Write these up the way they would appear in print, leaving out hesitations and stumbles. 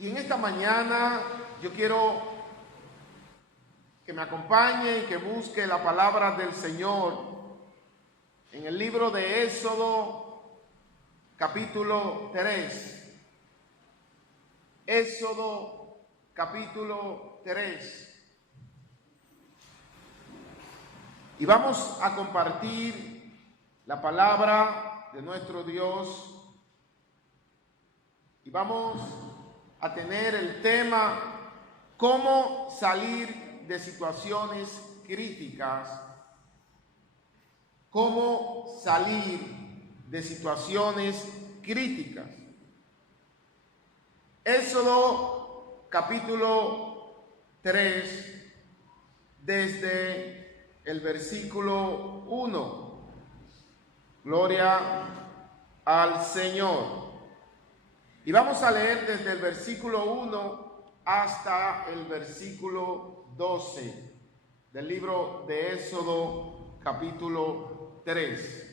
Y en esta mañana yo quiero que me acompañe y que busque la palabra del Señor en el libro de Éxodo, capítulo 3. Éxodo, capítulo 3. Y vamos a compartir la palabra de nuestro Dios. Y vamos a tener el tema, cómo salir de situaciones críticas. Cómo salir de situaciones críticas. Éxodo capítulo 3, desde el versículo 1. Gloria al Señor. Y vamos a leer desde el versículo 1 hasta el versículo 12 del libro de Éxodo capítulo 3.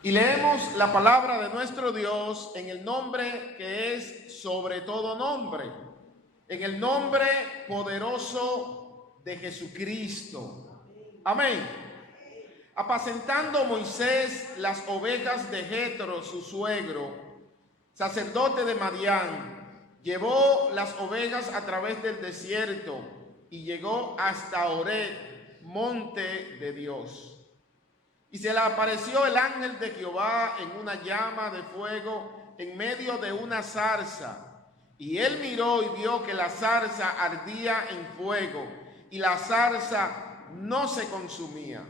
Y leemos la palabra de nuestro Dios en el nombre que es sobre todo nombre, en el nombre poderoso de Jesucristo. Amén. Apacentando Moisés las ovejas de Jetro, su suegro, sacerdote de Madián, llevó las ovejas a través del desierto y llegó hasta Horeb, monte de Dios. Y se le apareció el ángel de Jehová en una llama de fuego en medio de una zarza. Y él miró y vio que la zarza ardía en fuego y la zarza no se consumía.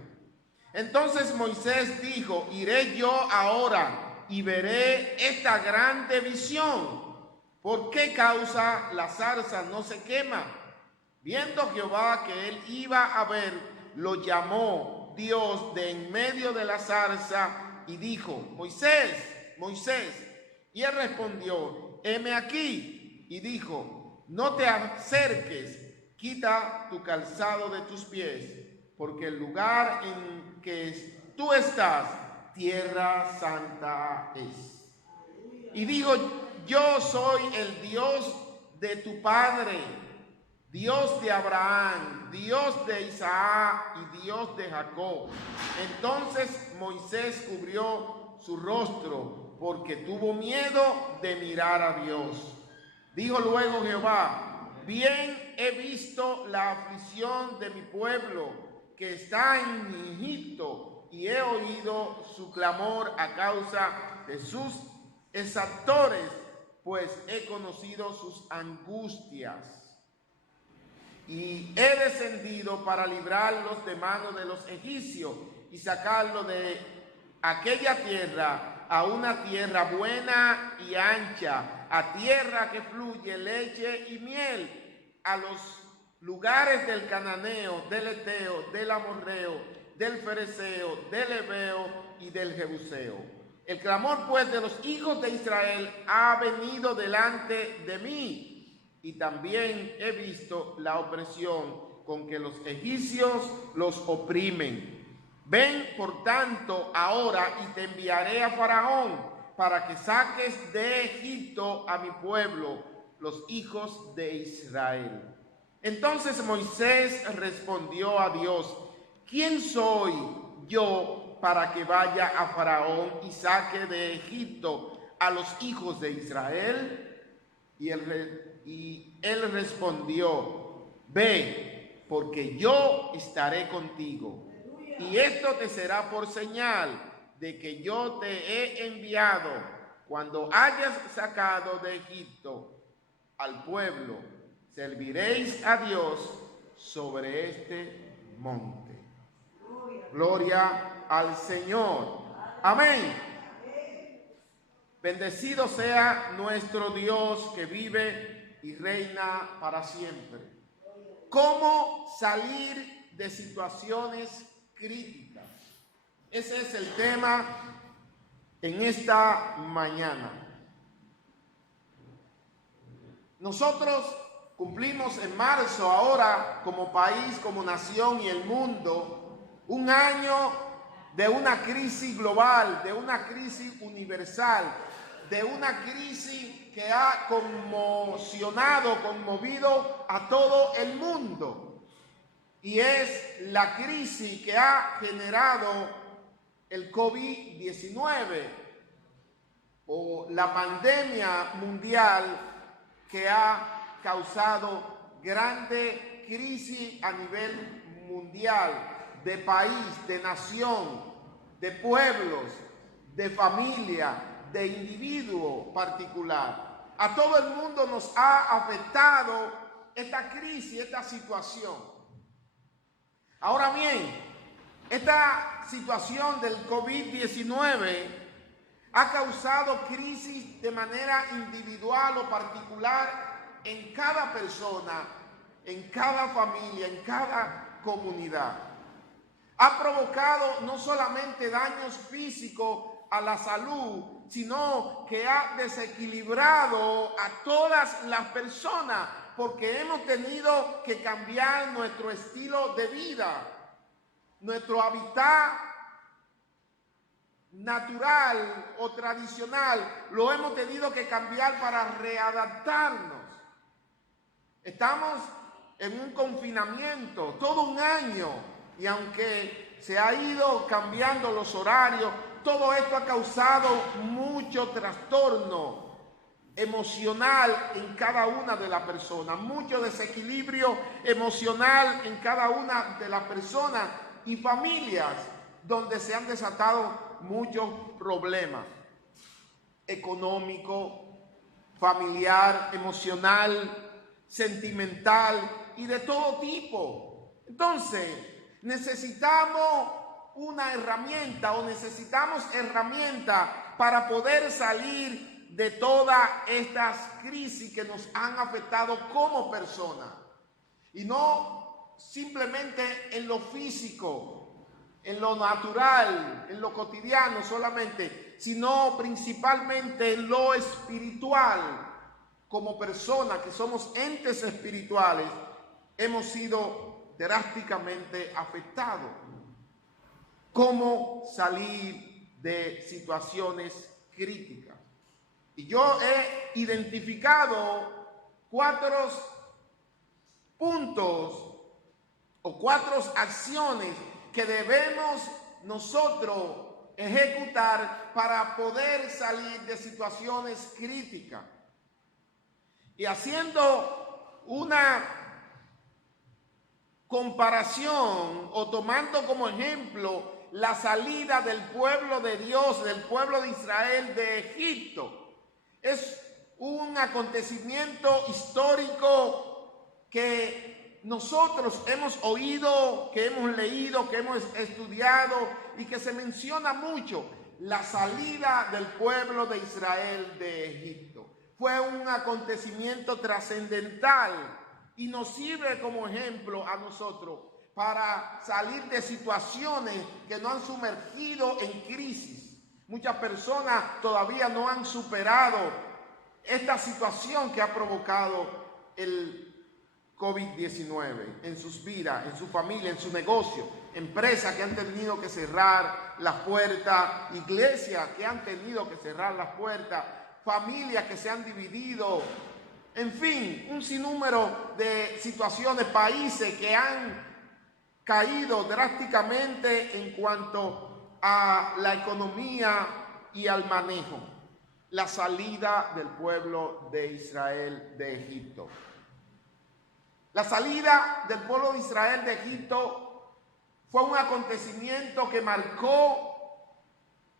Entonces Moisés dijo: iré yo ahora y veré esta grande visión. ¿Por qué causa la zarza no se quema? Viendo Jehová que él iba a ver, lo llamó Dios de en medio de la zarza y dijo: Moisés, Moisés. Y él respondió: heme aquí. Y dijo: no te acerques, quita tu calzado de tus pies, porque el lugar en que tú estás, tierra santa es. Y dijo: yo soy el Dios de tu padre, Dios de Abraham, Dios de Isaac y Dios de Jacob. Entonces Moisés cubrió su rostro porque tuvo miedo de mirar a Dios. Dijo luego Jehová: bien he visto la aflicción de mi pueblo que está en Egipto, y he oído su clamor a causa de sus exactores, pues he conocido sus angustias. Y he descendido para librarlos de mano de los egipcios y sacarlos de aquella tierra a una tierra buena y ancha, a tierra que fluye leche y miel, a los lugares del cananeo, del eteo, del amorreo, del fereceo, del heveo y del jebuseo. El clamor pues de los hijos de Israel ha venido delante de mí, y también he visto la opresión con que los egipcios los oprimen. Ven por tanto ahora y te enviaré a Faraón para que saques de Egipto a mi pueblo, los hijos de Israel. Entonces Moisés respondió a Dios: ¿quién soy yo para que vaya a Faraón y saque de Egipto a los hijos de Israel? Y él respondió: ve, porque yo estaré contigo. Y esto te será por señal de que yo te he enviado. Cuando hayas sacado de Egipto al pueblo, serviréis a Dios sobre este monte. Gloria al Señor. Amén. Bendecido sea nuestro Dios que vive y reina para siempre. ¿Cómo salir de situaciones críticas? Ese es el tema en esta mañana. Nosotros Cumplimos en marzo ahora como país, como nación y el mundo, un año de una crisis global, de una crisis universal, de una crisis que ha conmovido a todo el mundo. Y es la crisis que ha generado el COVID-19 o la pandemia mundial que ha causado grande crisis a nivel mundial, de país, de nación, de pueblos, de familia, de individuo particular. A todo el mundo nos ha afectado esta crisis, esta situación. Ahora bien, esta situación del COVID-19 ha causado crisis de manera individual o particular en cada persona, en cada familia, en cada comunidad. Ha provocado no solamente daños físicos a la salud, sino que ha desequilibrado a todas las personas, porque hemos tenido que cambiar nuestro estilo de vida, nuestro hábitat natural o tradicional, lo hemos tenido que cambiar para readaptarnos. Estamos en un confinamiento todo un año y aunque se ha ido cambiando los horarios, todo esto ha causado mucho trastorno emocional en cada una de las personas, mucho desequilibrio emocional en cada una de las personas y familias donde se han desatado muchos problemas económicos, familiar, emocional, sentimental y de todo tipo. Entonces, necesitamos una herramienta o necesitamos herramientas para poder salir de todas estas crisis que nos han afectado como personas. Y no simplemente en lo físico, en lo natural, en lo cotidiano solamente, sino principalmente en lo espiritual. Como personas que somos entes espirituales, hemos sido drásticamente afectados. ¿Cómo salir de situaciones críticas? Y yo he identificado 4 puntos o 4 acciones que debemos nosotros ejecutar para poder salir de situaciones críticas. Y haciendo una comparación o tomando como ejemplo la salida del pueblo de Dios, del pueblo de Israel de Egipto, es un acontecimiento histórico que nosotros hemos oído, que hemos leído, que hemos estudiado y que se menciona mucho, la salida del pueblo de Israel de Egipto. Fue un acontecimiento trascendental y nos sirve como ejemplo a nosotros para salir de situaciones que nos han sumergido en crisis. Muchas personas todavía no han superado esta situación que ha provocado el COVID-19 en sus vidas, en su familia, en su negocio, empresas que han tenido que cerrar las puertas, iglesias que han tenido que cerrar las puertas, familias que se han dividido, en fin, un sinnúmero de situaciones, países que han caído drásticamente en cuanto a la economía y al manejo. La salida del pueblo de Israel de Egipto. La salida del pueblo de Israel de Egipto fue un acontecimiento que marcó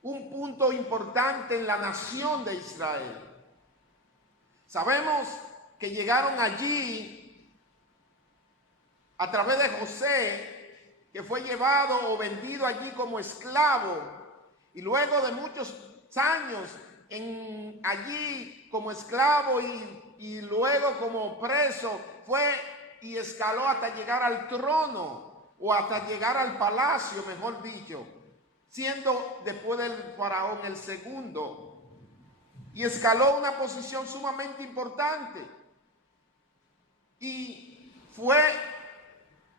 un punto importante en la nación de Israel. Sabemos que llegaron allí a través de José, que fue llevado o vendido allí como esclavo, y luego de muchos años allí como esclavo y luego como preso, fue y escaló hasta llegar al trono o hasta llegar al palacio, mejor dicho, siendo después del faraón el segundo, y escaló una posición sumamente importante. Y fue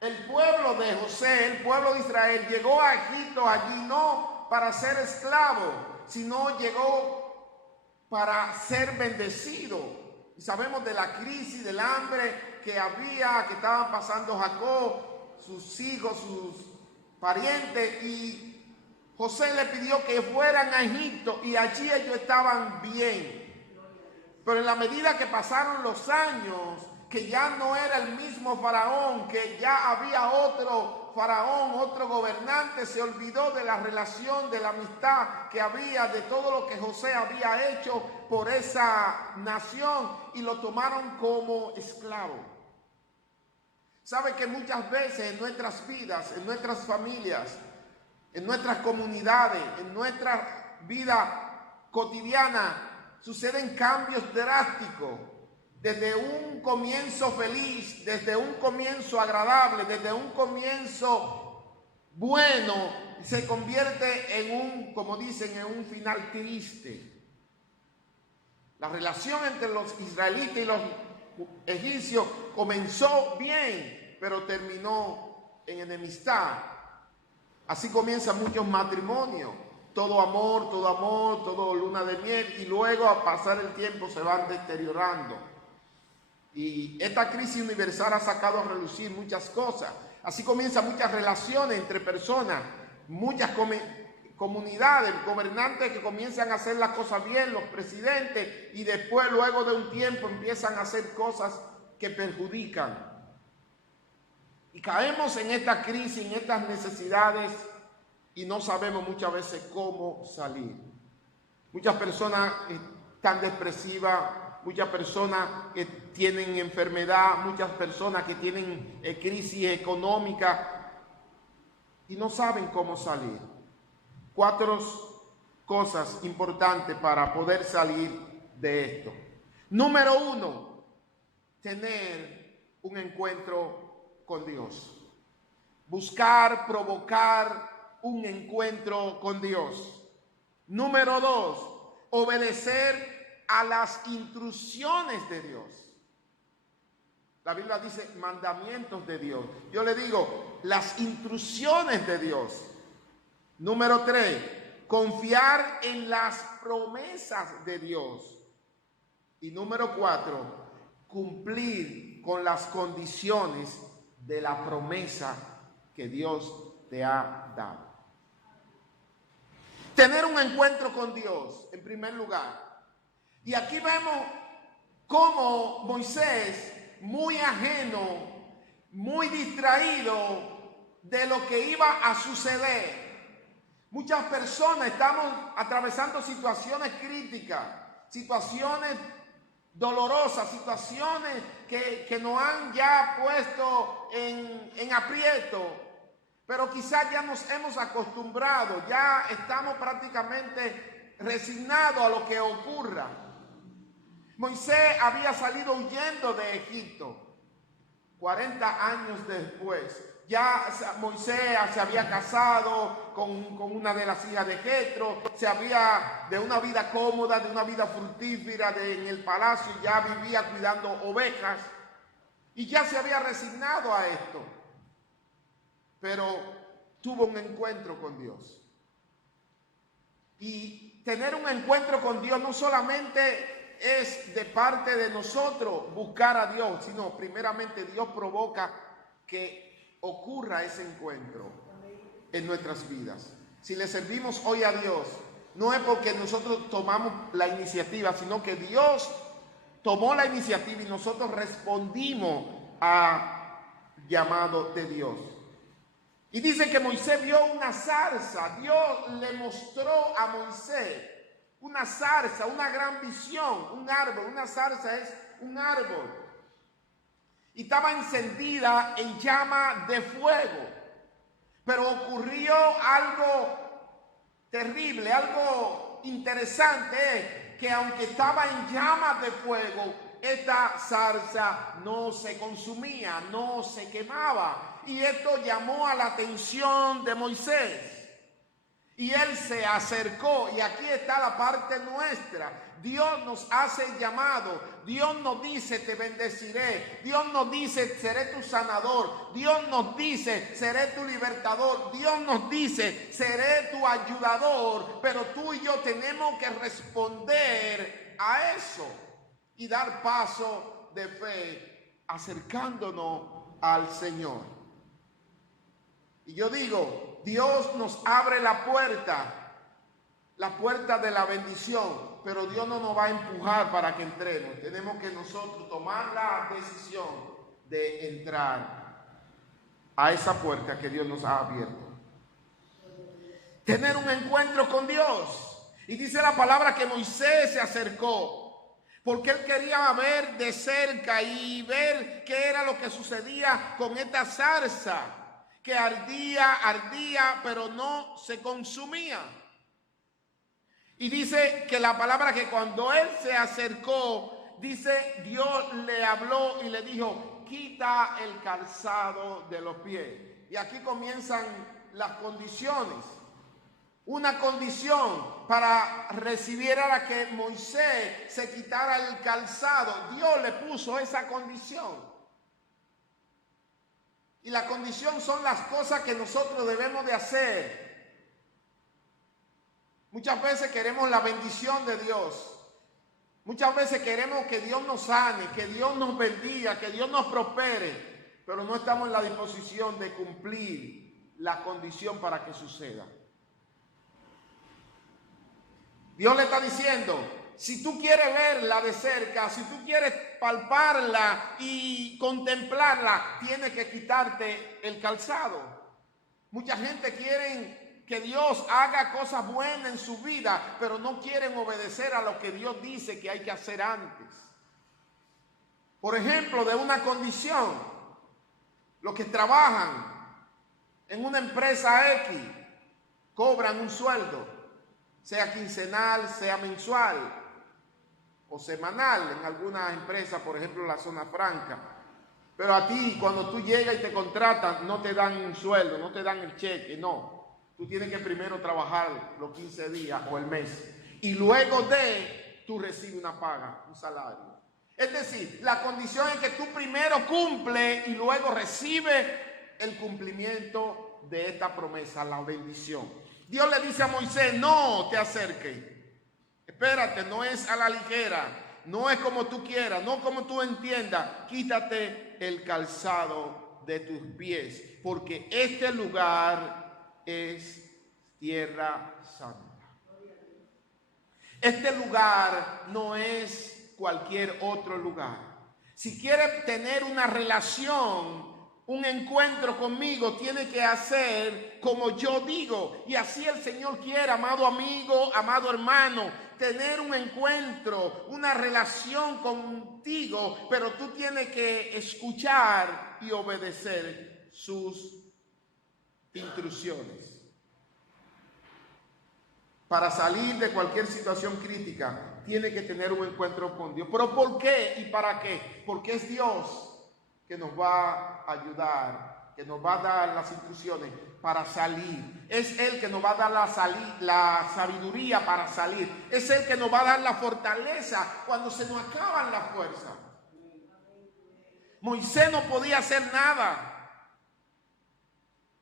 el pueblo de José, el pueblo de Israel, llegó a Egipto allí no para ser esclavo, sino llegó para ser bendecido. Y sabemos de la crisis, del hambre que estaban pasando Jacob, sus hijos, sus parientes, y José le pidió que fueran a Egipto y allí ellos estaban bien. Pero en la medida que pasaron los años, que ya no era el mismo faraón, que ya había otro faraón, otro gobernante, se olvidó de la relación, de la amistad que había, de todo lo que José había hecho por esa nación y lo tomaron como esclavo. ¿Sabe que muchas veces en nuestras vidas, en nuestras familias, en nuestras comunidades, en nuestra vida cotidiana, suceden cambios drásticos? Desde un comienzo feliz, desde un comienzo agradable, desde un comienzo bueno, se convierte en un, como dicen, en un final triste. La relación entre los israelitas y los egipcios comenzó bien, pero terminó en enemistad. Así comienzan muchos matrimonios. Todo amor, todo luna de miel, y luego al pasar el tiempo se van deteriorando. Y esta crisis universal ha sacado a relucir muchas cosas. Así comienzan muchas relaciones entre personas, muchas comunidades, gobernantes que comienzan a hacer las cosas bien, los presidentes, y después, luego de un tiempo, empiezan a hacer cosas que perjudican. Y caemos en esta crisis, en estas necesidades, y no sabemos muchas veces cómo salir. Muchas personas están depresivas, muchas personas que tienen enfermedad, muchas personas que tienen crisis económica y no saben cómo salir. 4 cosas importantes para poder salir de esto. Número 1, tener un encuentro con Dios. Buscar, provocar un encuentro con Dios. Número 2, obedecer a las instrucciones de Dios. La Biblia dice mandamientos de Dios. Yo le digo, las instrucciones de Dios. Número 3, confiar en las promesas de Dios. Y número 4, cumplir con las condiciones de la promesa que Dios te ha dado. Tener un encuentro con Dios, en primer lugar. Y aquí vemos cómo Moisés, muy ajeno, muy distraído de lo que iba a suceder. Muchas personas estamos atravesando situaciones críticas, situaciones dolorosas, situaciones que nos han ya puesto en aprieto, pero quizás ya nos hemos acostumbrado, ya estamos prácticamente resignados a lo que ocurra. Moisés había salido huyendo de Egipto. 40 años después, ya Moisés se había casado con una de las hijas de Jetro, de una vida cómoda, de una vida fructífera en el palacio, ya vivía cuidando ovejas y ya se había resignado a esto. Pero tuvo un encuentro con Dios. Y tener un encuentro con Dios no solamente es de parte de nosotros buscar a Dios, sino primeramente Dios provoca que ocurra ese encuentro en nuestras vidas. Si le servimos hoy a Dios, no es porque nosotros tomamos la iniciativa, sino que Dios tomó la iniciativa y nosotros respondimos al llamado de Dios. Y dice que Moisés vio una zarza. Dios le mostró a Moisés una zarza, una gran visión, un árbol. Una zarza es un árbol. Y estaba encendida en llama de fuego. Pero ocurrió algo terrible, algo interesante, que aunque estaba en llamas de fuego, esta zarza no se consumía, no se quemaba. Y esto llamó a la atención de Moisés. Y Él se acercó, y aquí está la parte nuestra. Dios nos hace el llamado. Dios nos dice, te bendeciré. Dios nos dice, seré tu sanador. Dios nos dice, seré tu libertador. Dios nos dice, seré tu ayudador. Pero tú y yo tenemos que responder a eso y dar paso de fe, acercándonos al Señor. Y yo digo, Dios nos abre la puerta de la bendición, pero Dios no nos va a empujar para que entremos. Tenemos que nosotros tomar la decisión de entrar a esa puerta que Dios nos ha abierto. Tener un encuentro con Dios. Y dice la palabra que Moisés se acercó, porque él quería ver de cerca y ver qué era lo que sucedía con esta zarza que ardía, pero no se consumía. Y dice que la palabra que cuando él se acercó, dice, Dios le habló y le dijo, quita el calzado de los pies. Y aquí comienzan las condiciones. Una condición para recibir era que Moisés se quitara el calzado. Dios le puso esa condición. Y la condición son las cosas que nosotros debemos de hacer. Muchas veces queremos la bendición de Dios. Muchas veces queremos que Dios nos sane, que Dios nos bendiga, que Dios nos prospere. Pero no estamos en la disposición de cumplir la condición para que suceda. Dios le está diciendo, si tú quieres verla de cerca, si tú quieres palparla y contemplarla, tienes que quitarte el calzado. Mucha gente quiere que Dios haga cosas buenas en su vida, pero no quieren obedecer a lo que Dios dice que hay que hacer antes. Por ejemplo, de una condición, los que trabajan en una empresa X cobran un sueldo, sea quincenal, sea mensual o semanal en algunas empresas, por ejemplo en la zona franca. Pero a ti, cuando tú llegas y te contratan, no te dan un sueldo, no te dan el cheque, no. Tú tienes que primero trabajar los 15 días o el mes. Y luego tú recibes una paga, un salario. Es decir, la condición es que tú primero cumples y luego recibes el cumplimiento de esta promesa, la bendición. Dios le dice a Moisés, no te acerques. Espérate, no es a la ligera, no es como tú quieras, no como tú entiendas. Quítate el calzado de tus pies, porque este lugar es tierra santa. Este lugar no es cualquier otro lugar. Si quieres tener una relación, un encuentro conmigo, tiene que hacer como yo digo. Y así el Señor quiere, amado amigo, amado hermano, tener un encuentro, una relación contigo, pero tú tienes que escuchar y obedecer sus instrucciones. Para salir de cualquier situación crítica, tiene que tener un encuentro con Dios. ¿Pero por qué y para qué? Porque es Dios que nos va a ayudar, que nos va a dar las instrucciones para salir. Es Él que nos va a dar la sabiduría para salir. Es Él que nos va a dar la fortaleza cuando se nos acaban las fuerzas. Moisés no podía hacer nada.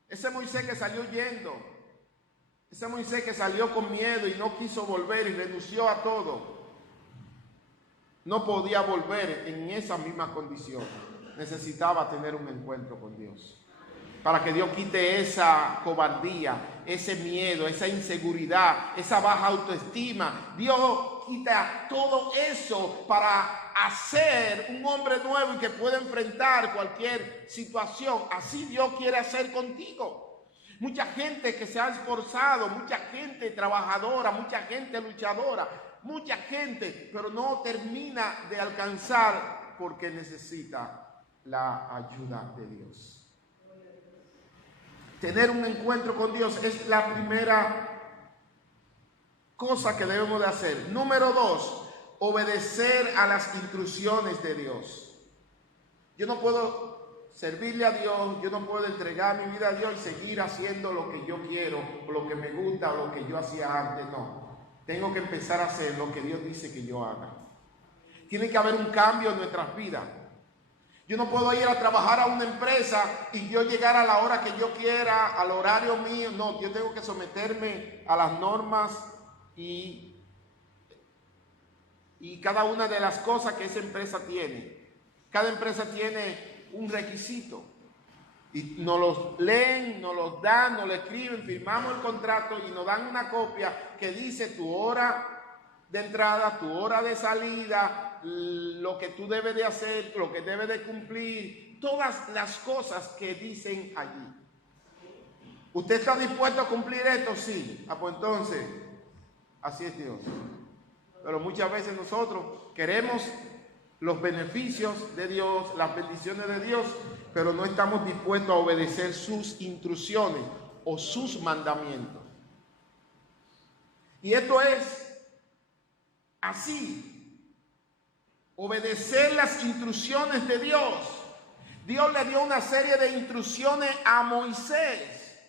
Ese Moisés que salió huyendo, ese Moisés que salió con miedo y no quiso volver y renunció a todo, no podía volver en esa misma condición. Necesitaba tener un encuentro con Dios para que Dios quite esa cobardía, ese miedo, esa inseguridad, esa baja autoestima. Dios quita todo eso para hacer un hombre nuevo y que pueda enfrentar cualquier situación. Así Dios quiere hacer contigo. Mucha gente que se ha esforzado, mucha gente trabajadora, mucha gente luchadora, mucha gente, pero no termina de alcanzar porque necesita la ayuda de Dios. Tener un encuentro con Dios es la primera cosa que debemos de hacer. Número 2, obedecer a las instrucciones de Dios. Yo no puedo servirle a Dios, yo no puedo entregar mi vida a Dios y seguir haciendo lo que yo quiero, o lo que me gusta, o lo que yo hacía antes. No, tengo que empezar a hacer lo que Dios dice que yo haga. Tiene que haber un cambio en nuestras vidas. Yo no puedo ir a trabajar a una empresa y yo llegar a la hora que yo quiera, al horario mío. No, yo tengo que someterme a las normas y cada una de las cosas que esa empresa tiene. Cada empresa tiene un requisito. Y nos los leen, nos los dan, nos lo escriben, firmamos el contrato y nos dan una copia que dice tu hora de entrada, tu hora de salida, lo que tú debes de hacer, lo que debes de cumplir, todas las cosas que dicen allí. ¿Usted está dispuesto a cumplir esto? Sí. Pues entonces, así es Dios. Pero muchas veces nosotros queremos los beneficios de Dios, las bendiciones de Dios, pero no estamos dispuestos a obedecer sus instrucciones o sus mandamientos. Y esto es así. Obedecer las instrucciones de Dios. Dios le dio una serie de instrucciones a Moisés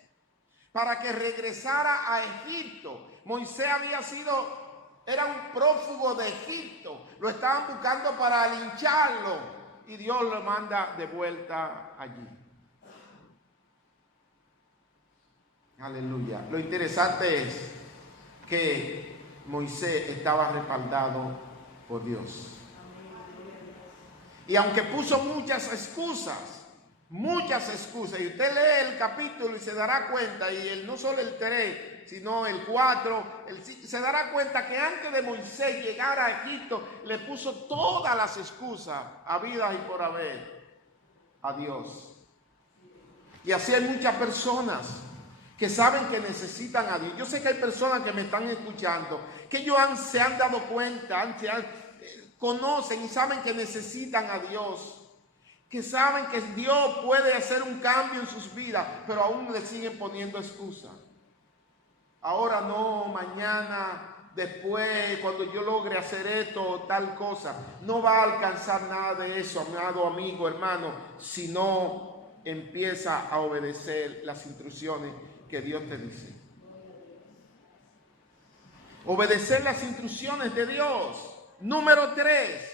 para que regresara a Egipto. Moisés era un prófugo de Egipto. Lo estaban buscando para lincharlo y Dios lo manda de vuelta allí. Aleluya. Lo interesante es que Moisés estaba respaldado por Dios. Y aunque puso muchas excusas, y usted lee el capítulo y se dará cuenta, y no solo el 3, sino el 4, se dará cuenta que antes de Moisés llegar a Egipto, le puso todas las excusas habidas y por haber a Dios. Y así hay muchas personas que saben que necesitan a Dios. Yo sé que hay personas que me están escuchando, que ellos se han dado cuenta, conocen y saben que necesitan a Dios, que saben que Dios puede hacer un cambio en sus vidas, pero aún le siguen poniendo excusas. Ahora no, mañana, después, cuando yo logre hacer esto o tal cosa. No va a alcanzar nada de eso, amado amigo, hermano, si no empieza a obedecer las instrucciones que Dios te dice. Obedecer las instrucciones de Dios. Número 3,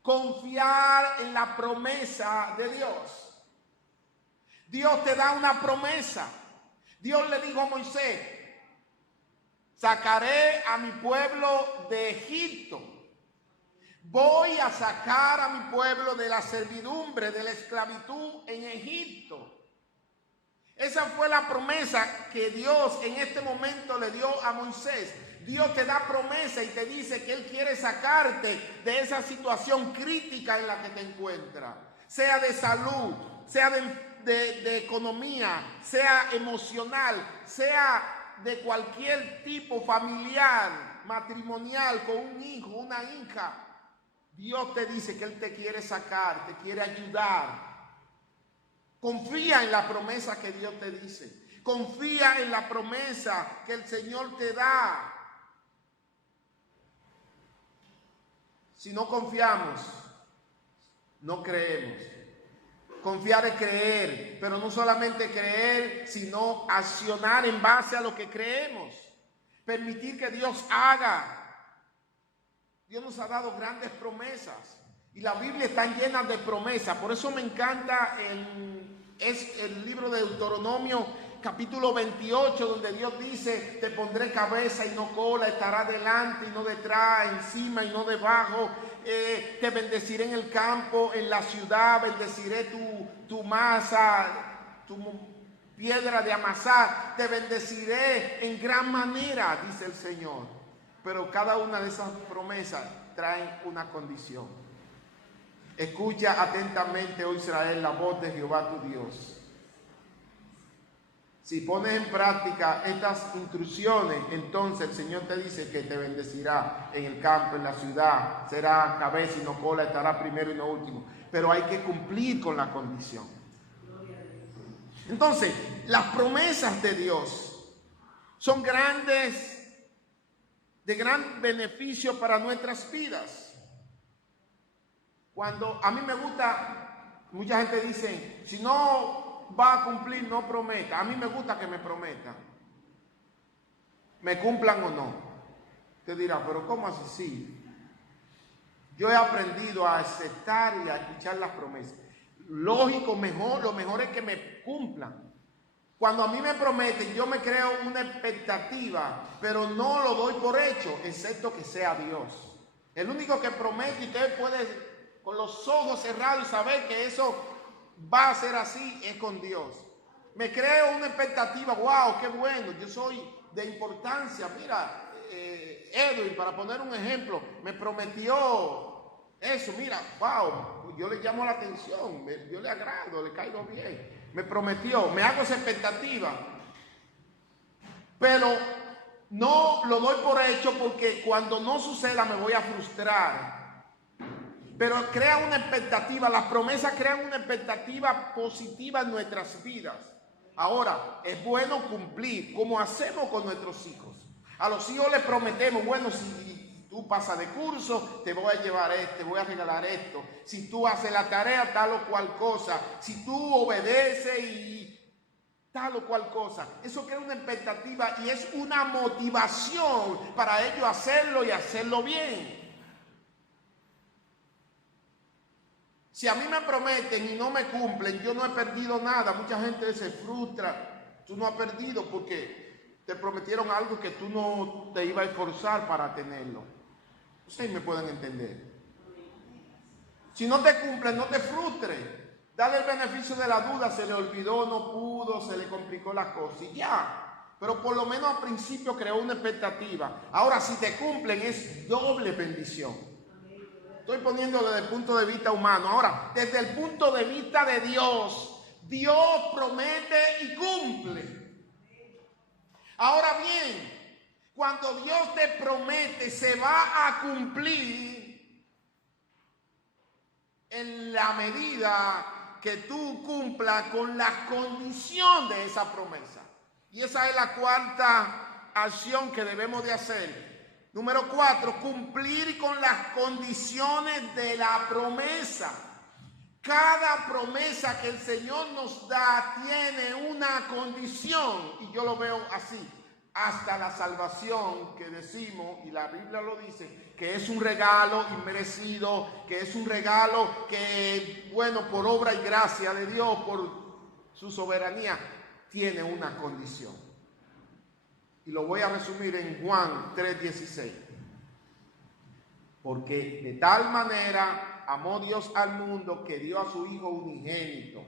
confiar en la promesa de Dios. Dios te da una promesa. Dios le dijo a Moisés: sacaré a mi pueblo de Egipto. Voy a sacar a mi pueblo de la servidumbre, de la esclavitud en Egipto. Esa fue la promesa que Dios en este momento le dio a Moisés. Dios te da promesa y te dice que Él quiere sacarte de esa situación crítica en la que te encuentras. Sea de salud, sea de economía, sea emocional, sea de cualquier tipo familiar, matrimonial, con un hijo, una hija. Dios te dice que Él te quiere sacar, te quiere ayudar. Confía en la promesa que Dios te dice. Confía en la promesa que el Señor te da. Si no confiamos, no creemos. Confiar es creer, pero no solamente creer, sino accionar en base a lo que creemos. Permitir que Dios haga. Dios nos ha dado grandes promesas y la Biblia está llena de promesas. Por eso me encanta el libro de Deuteronomio capítulo 28, donde Dios dice: te pondré cabeza y no cola, estará delante y no detrás, encima y no debajo, te bendeciré en el campo, en la ciudad, bendeciré tu masa, tu piedra de amasar, te bendeciré en gran manera, dice el Señor. Pero cada una de esas promesas trae una condición. Escucha atentamente, oh Israel, la voz de Jehová tu Dios. Si pones en práctica estas instrucciones, entonces el Señor te dice que te bendecirá en el campo, en la ciudad, será cabeza y no cola, estará primero y no último. Pero hay que cumplir con la condición. Entonces, las promesas de Dios son grandes, de gran beneficio para nuestras vidas. Cuando a mí me gusta Mucha gente dice, si no va a cumplir, no prometa. A mí me gusta que me prometan. Me cumplan o no. Usted dirá, pero ¿cómo así? Sí. Yo he aprendido a aceptar y a escuchar las promesas. Lógico, lo mejor es que me cumplan. Cuando a mí me prometen, yo me creo una expectativa, pero no lo doy por hecho, excepto que sea Dios. El único que promete, y usted puede con los ojos cerrados y saber que eso va a ser así, es con Dios. Me creo una expectativa, wow, qué bueno, yo soy de importancia. Mira, Edwin, para poner un ejemplo, me prometió eso, mira, wow, yo le llamo la atención, yo le agrado, le caigo bien. Me prometió, me hago esa expectativa, pero no lo doy por hecho porque cuando no suceda me voy a frustrar. Pero crea una expectativa, las promesas crean una expectativa positiva en nuestras vidas. Ahora, es bueno cumplir, como hacemos con nuestros hijos. A los hijos les prometemos, bueno, si tú pasas de curso, te voy a llevar esto, te voy a regalar esto. Si tú haces la tarea, tal o cual cosa. Si tú obedeces y tal o cual cosa. Eso crea una expectativa y es una motivación para ellos hacerlo y hacerlo bien. Si a mí me prometen y no me cumplen, yo no he perdido nada. Mucha gente se frustra. Tú no has perdido porque te prometieron algo que tú no te ibas a esforzar para tenerlo. Ustedes me pueden entender. Si no te cumplen, no te frustres. Dale el beneficio de la duda. Se le olvidó, no pudo, se le complicó la cosa y ya. Pero por lo menos al principio creó una expectativa. Ahora, si te cumplen, es doble bendición. Estoy poniendo desde el punto de vista humano. Ahora, desde el punto de vista de Dios, Dios promete y cumple. Ahora bien, cuando Dios te promete, se va a cumplir en la medida que tú cumplas con la condición de esa promesa. Y esa es la cuarta acción que debemos de hacer. Número 4, cumplir con las condiciones de la promesa. Cada promesa que el Señor nos da tiene una condición, y yo lo veo así, hasta la salvación que decimos, y la Biblia lo dice, que es un regalo inmerecido, que es un regalo que, bueno, por obra y gracia de Dios, por su soberanía, tiene una condición. Y lo voy a resumir en Juan 3:16. Porque de tal manera amó Dios al mundo que dio a su Hijo unigénito.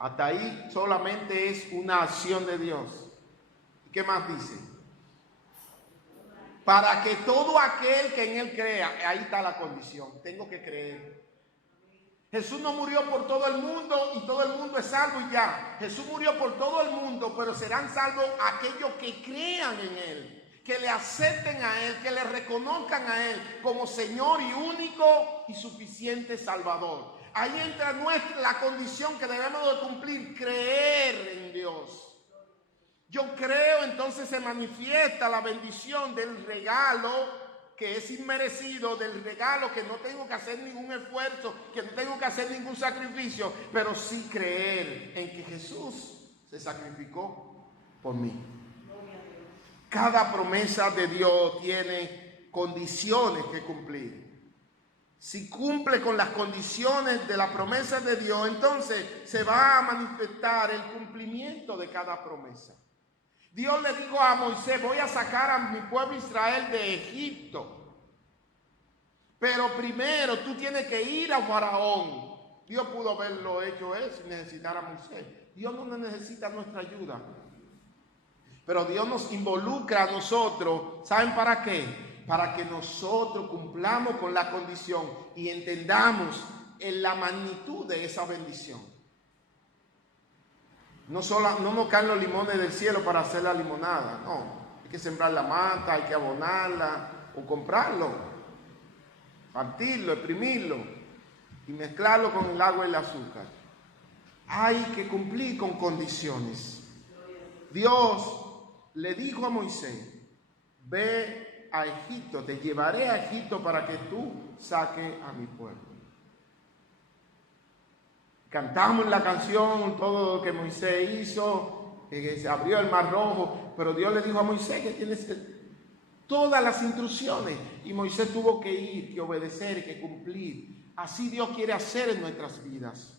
Hasta ahí solamente es una acción de Dios. ¿Y qué más dice? Para que todo aquel que en Él crea, ahí está la condición, tengo que creer. Jesús no murió por todo el mundo y todo el mundo es salvo y ya. Jesús murió por todo el mundo, pero serán salvos aquellos que crean en Él, que le acepten a Él, que le reconozcan a Él como Señor y único y suficiente Salvador. Ahí entra la condición que debemos de cumplir, creer en Dios. Yo creo, entonces se manifiesta la bendición del regalo que es inmerecido, del regalo que no tengo que hacer ningún esfuerzo, que no tengo que hacer ningún sacrificio, pero sí creer en que Jesús se sacrificó por mí. Cada promesa de Dios tiene condiciones que cumplir. Si cumple con las condiciones de la promesa de Dios, entonces se va a manifestar el cumplimiento de cada promesa. Dios le dijo a Moisés, voy a sacar a mi pueblo Israel de Egipto. Pero primero tú tienes que ir a Faraón. Dios pudo haberlo hecho eso sin necesitar a Moisés. Dios no necesita nuestra ayuda. Pero Dios nos involucra a nosotros. ¿Saben para qué? Para que nosotros cumplamos con la condición y entendamos en la magnitud de esa bendición. No nos caen los limones del cielo para hacer la limonada, no. Hay que sembrar la mata, hay que abonarla o comprarlo, partirlo, exprimirlo y mezclarlo con el agua y el azúcar. Hay que cumplir con condiciones. Dios le dijo a Moisés, ve a Egipto, te llevaré a Egipto para que tú saques a mi pueblo. cantamos la canción, todo lo que Moisés hizo, que se abrió el mar rojo, pero Dios le dijo a Moisés que tienes todas las instrucciones, y Moisés tuvo que ir, que obedecer, que cumplir. Así Dios quiere hacer en nuestras vidas.